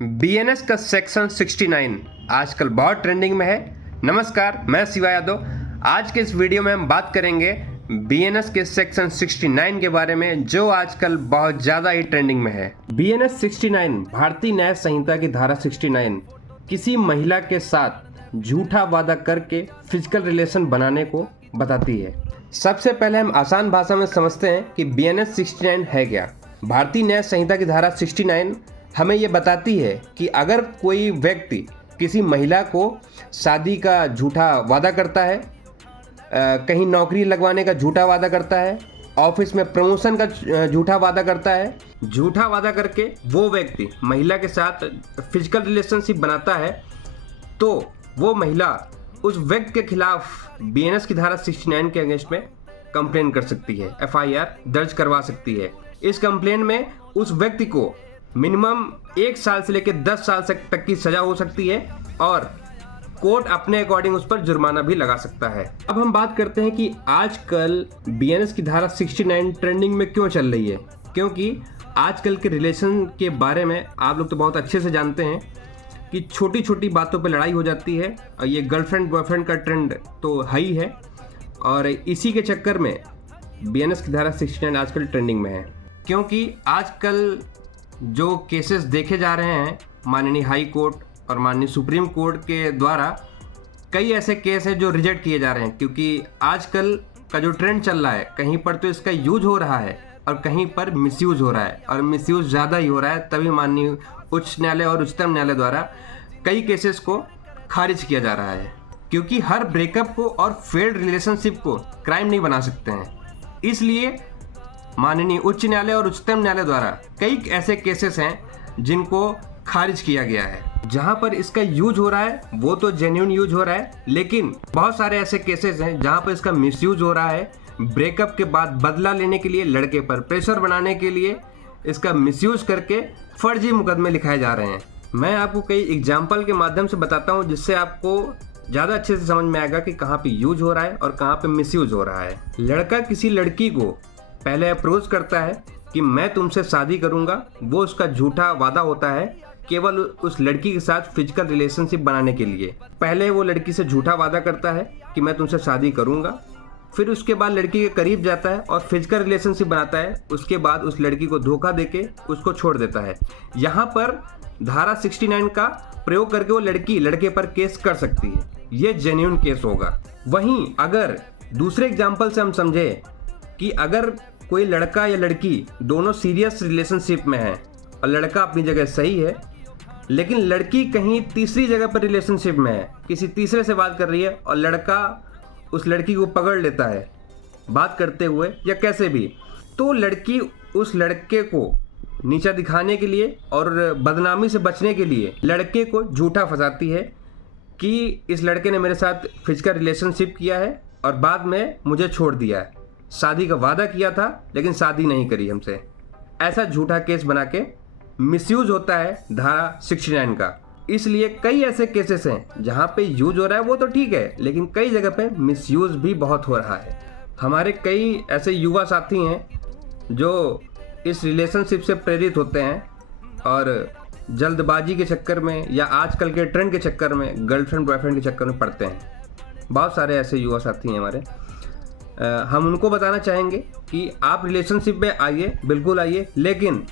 BNS का section 69 आजकल बहुत ट्रेंडिंग में है। नमस्कार, मैं शिवा यादव। आज के इस वीडियो में हम बात करेंगे बीएनएस के सेक्शन 69 के बारे में, जो आजकल बहुत ज़्यादा ही ट्रेंडिंग में है। बीएनएस 69 भारतीय न्याय संहिता की धारा 69 किसी महिला के साथ झूठा वादा करके फिजिकल रिलेशन बनाने को बताती है। सबसे पहले हम आसान भाषा में समझते हैं कि बीएनएस 69 है क्या। भारतीय न्याय संहिता की धारा 69 हमें ये बताती है कि अगर कोई व्यक्ति किसी महिला को शादी का झूठा वादा करता है, कहीं नौकरी लगवाने का झूठा वादा करता है, ऑफिस में प्रमोशन का झूठा वादा करता है, झूठा वादा करके वो व्यक्ति महिला के साथ फिजिकल रिलेशनशिप बनाता है, तो वो महिला उस व्यक्ति के खिलाफ बीएनएस की धारा 69 के अगेंस्ट में कंप्लेन कर सकती है, एफआईआर दर्ज करवा सकती है। इस कंप्लेन में उस व्यक्ति को मिनिमम 1 साल से लेकर 10 साल तक की सजा हो सकती है और कोर्ट अपने अकॉर्डिंग उस पर जुर्माना भी लगा सकता है। अब हम बात करते हैं कि आजकल बीएनएस की धारा 69 ट्रेंडिंग में क्यों चल रही है। क्योंकि आजकल के रिलेशन के बारे में आप लोग तो बहुत अच्छे से जानते हैं कि छोटी छोटी बातों पे लड़ाई हो जाती है और ये गर्लफ्रेंड बॉयफ्रेंड का ट्रेंड तो है ही है, और इसी के चक्कर में बीएनएस की धारा 69 आजकल ट्रेंडिंग में है। क्योंकि आजकल जो केसेस देखे जा रहे हैं माननीय हाई कोर्ट और माननीय सुप्रीम कोर्ट के द्वारा, कई ऐसे केस हैं जो रिजेक्ट किए जा रहे हैं। क्योंकि आजकल का जो ट्रेंड चल रहा है, कहीं पर तो इसका यूज हो रहा है और कहीं पर मिसयूज हो रहा है, और मिसयूज ज़्यादा ही हो रहा है। तभी माननीय उच्च न्यायालय और उच्चतम न्यायालय द्वारा कई केसेस को खारिज किया जा रहा है। क्योंकि हर ब्रेकअप को और फेल्ड रिलेशनशिप को क्राइम नहीं बना सकते हैं, इसलिए माननीय उच्च न्यायालय और उच्चतम न्यायालय द्वारा कई ऐसे केसेस हैं जिनको खारिज किया गया है। जहां पर इसका यूज हो रहा है वो तो जेन्युइन यूज हो रहा है, लेकिन बहुत सारे ऐसे केसेस हैं जहां पर इसका मिसयूज हो रहा है। ब्रेकअप के बाद बदला लेने के लिए, लड़के पर प्रेशर बनाने के लिए इसका मिसयूज करके फर्जी मुकदमे लिखाए जा रहे हैं। मैं आपको कई एग्जाम्पल के माध्यम से बताता हूँ, जिससे आपको ज़्यादा अच्छे से समझ में आएगा कि कहाँ पे यूज हो रहा है और कहाँ पे मिसयूज हो रहा है। लड़का किसी लड़की को पहले अप्रोच करता है कि मैं तुमसे शादी करूंगा, वो उसका झूठा वादा होता है केवल उस लड़की के साथ फिजिकल रिलेशनशिप बनाने के लिए। पहले वो लड़की से झूठा वादा करता है कि मैं तुमसे शादी करूंगा, फिर उसके बाद लड़की के करीब जाता है और फिजिकल रिलेशनशिप बनाता है। उसके बाद उस लड़की को धोखा देके उसको छोड़ देता है। यहाँ पर धारा 69 का प्रयोग करके वो लड़की लड़के पर केस कर सकती है। ये जेन्युइन केस होगा। वहीं अगर दूसरे एग्जाम्पल से हम समझे कि अगर कोई लड़का या लड़की दोनों सीरियस रिलेशनशिप में है और लड़का अपनी जगह सही है, लेकिन लड़की कहीं तीसरी जगह पर रिलेशनशिप में है, किसी तीसरे से बात कर रही है और लड़का उस लड़की को पकड़ लेता है बात करते हुए या कैसे भी, तो लड़की उस लड़के को नीचा दिखाने के लिए और बदनामी से बचने के लिए लड़के को झूठा फंसाती है कि इस लड़के ने मेरे साथ फिजिकल रिलेशनशिप किया है और बाद में मुझे छोड़ दिया है, शादी का वादा किया था लेकिन शादी नहीं करी हमसे। ऐसा झूठा केस बना के मिसयूज होता है धारा 69 का। इसलिए कई ऐसे केसेस हैं जहां पे यूज हो रहा है वो तो ठीक है, लेकिन कई जगह पे मिसयूज भी बहुत हो रहा है। हमारे कई ऐसे युवा साथी हैं जो इस रिलेशनशिप से प्रेरित होते हैं और जल्दबाजी के चक्कर में या आजकल के ट्रेंड के चक्कर में गर्लफ्रेंड बॉयफ्रेंड के चक्कर में पड़ते हैं। बहुत सारे ऐसे युवा साथी हैं हमारे। हम उनको बताना चाहेंगे कि आप रिलेशनशिप में आइए, बिल्कुल आइए, लेकिन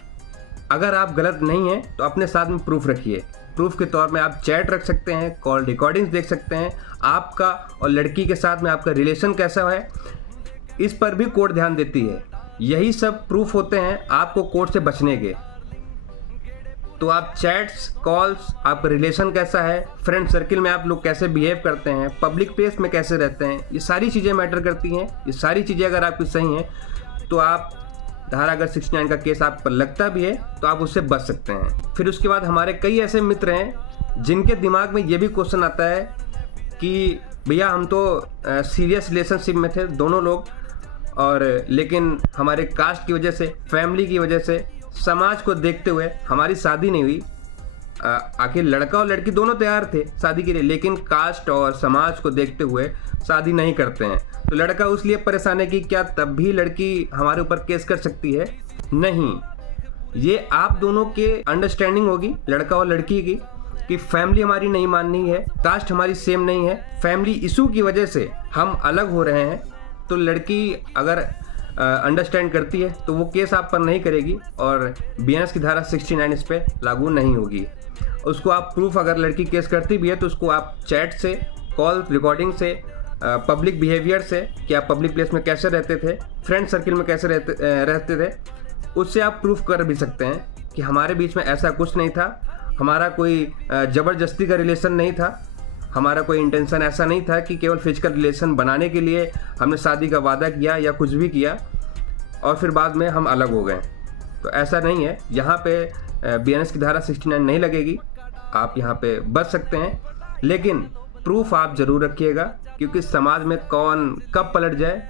अगर आप गलत नहीं हैं तो अपने साथ में प्रूफ रखिए। प्रूफ के तौर में आप चैट रख सकते हैं, कॉल रिकॉर्डिंग्स देख सकते हैं, आपका और लड़की के साथ में आपका रिलेशन कैसा है इस पर भी कोर्ट ध्यान देती है। यही सब प्रूफ होते हैं आपको कोर्ट से बचने के। तो आप चैट्स, कॉल्स, आपका रिलेशन कैसा है, फ्रेंड सर्किल में आप लोग कैसे बिहेव करते हैं, पब्लिक प्लेस में कैसे रहते हैं, ये सारी चीज़ें मैटर करती हैं। ये सारी चीज़ें अगर आपकी सही हैं तो आप धारा अगर 69 का केस आप पर लगता भी है तो आप उससे बच सकते हैं। फिर उसके बाद हमारे कई ऐसे मित्र हैं जिनके दिमाग में ये भी क्वेश्चन आता है कि भैया हम तो सीरियस रिलेशनशिप में थे दोनों लोग, और लेकिन हमारे कास्ट की वजह से, फैमिली की वजह से, समाज को देखते हुए हमारी शादी नहीं हुई। आखिर लड़का और लड़की दोनों तैयार थे शादी के लिए, लेकिन कास्ट और समाज को देखते हुए शादी नहीं करते हैं। तो लड़का उसलिए परेशान है कि क्या तब भी लड़की हमारे ऊपर केस कर सकती है? नहीं, ये आप दोनों के अंडरस्टैंडिंग होगी, लड़का और लड़की की, कि फैमिली हमारी नहीं माननी है, कास्ट हमारी सेम नहीं है, फैमिली इशू की वजह से हम अलग हो रहे हैं। तो लड़की अगर अंडरस्टैंड करती है तो वो केस आप पर नहीं करेगी और बीएनएस की धारा 69 इस पर लागू नहीं होगी। उसको आप प्रूफ, अगर लड़की केस करती भी है तो उसको आप चैट से, कॉल रिकॉर्डिंग से, पब्लिक बिहेवियर से, कि आप पब्लिक प्लेस में कैसे रहते थे, फ्रेंड सर्किल में कैसे रहते थे, उससे आप प्रूफ कर भी सकते हैं कि हमारे बीच में ऐसा कुछ नहीं था, हमारा कोई ज़बरदस्ती का रिलेशन नहीं था, हमारा कोई इंटेंशन ऐसा नहीं था कि केवल फिजिकल रिलेशन बनाने के लिए हमने शादी का वादा किया या कुछ भी किया और फिर बाद में हम अलग हो गए। तो ऐसा नहीं है। यहाँ पे बीएनएस की धारा 69 नहीं लगेगी, आप यहाँ पे बच सकते हैं, लेकिन प्रूफ आप ज़रूर रखिएगा, क्योंकि समाज में कौन कब पलट जाए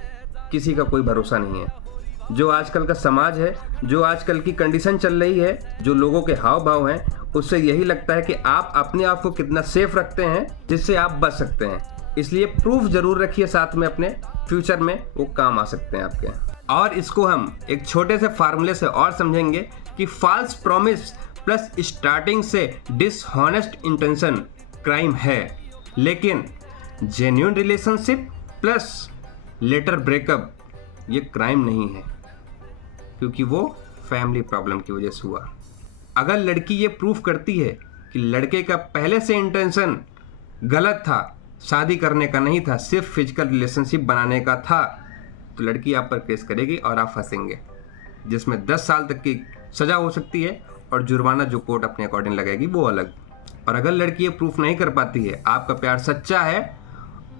किसी का कोई भरोसा नहीं है। जो आजकल का समाज है, जो आजकल की कंडीशन चल रही है, जो लोगों के हाव भाव हैं, उससे यही लगता है कि आप अपने आप को कितना सेफ रखते हैं जिससे आप बच सकते हैं। इसलिए प्रूफ जरूर रखिए साथ में, अपने फ्यूचर में वो काम आ सकते हैं आपके। और इसको हम एक छोटे से फार्मूले से और समझेंगे कि फॉल्स प्रॉमिस प्लस स्टार्टिंग से डिसऑनेस्ट इंटेंशन क्राइम है, लेकिन genuine relationship plus later breakup ये क्राइम नहीं है, क्योंकि वो फैमिली प्रॉब्लम की वजह से हुआ। अगर लड़की ये प्रूफ करती है कि लड़के का पहले से इंटेंशन गलत था, शादी करने का नहीं था, सिर्फ फिजिकल रिलेशनशिप बनाने का था, तो लड़की आप पर केस करेगी और आप फंसेंगे, जिसमें 10 साल तक की सज़ा हो सकती है और जुर्माना जो कोर्ट अपने अकॉर्डिंग लगाएगी वो अलग। और अगर लड़की ये प्रूफ नहीं कर पाती है, आपका प्यार सच्चा है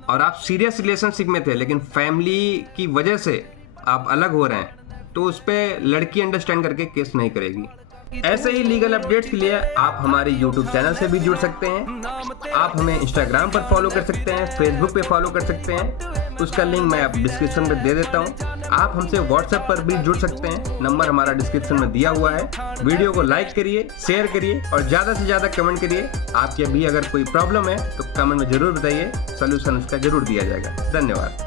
और आप सीरियस रिलेशनशिप में थे, लेकिन फैमिली की वजह से आप अलग हो रहे हैं, तो उस पर लड़की अंडरस्टैंड करके केस नहीं करेगी। ऐसे ही लीगल अपडेट्स के लिए आप हमारे YouTube चैनल से भी जुड़ सकते हैं। आप हमें Instagram पर फॉलो कर सकते हैं, Facebook पे फॉलो कर सकते हैं, उसका लिंक मैं आप डिस्क्रिप्शन में दे देता हूं। आप हमसे WhatsApp पर भी जुड़ सकते हैं, नंबर हमारा डिस्क्रिप्शन में दिया हुआ है। वीडियो को लाइक करिए, शेयर करिए और ज़्यादा से ज़्यादा कमेंट करिए। आपके भी अगर कोई प्रॉब्लम है तो कमेंट में ज़रूर बताइए, सोल्यूशन उसका ज़रूर दिया जाएगा। धन्यवाद।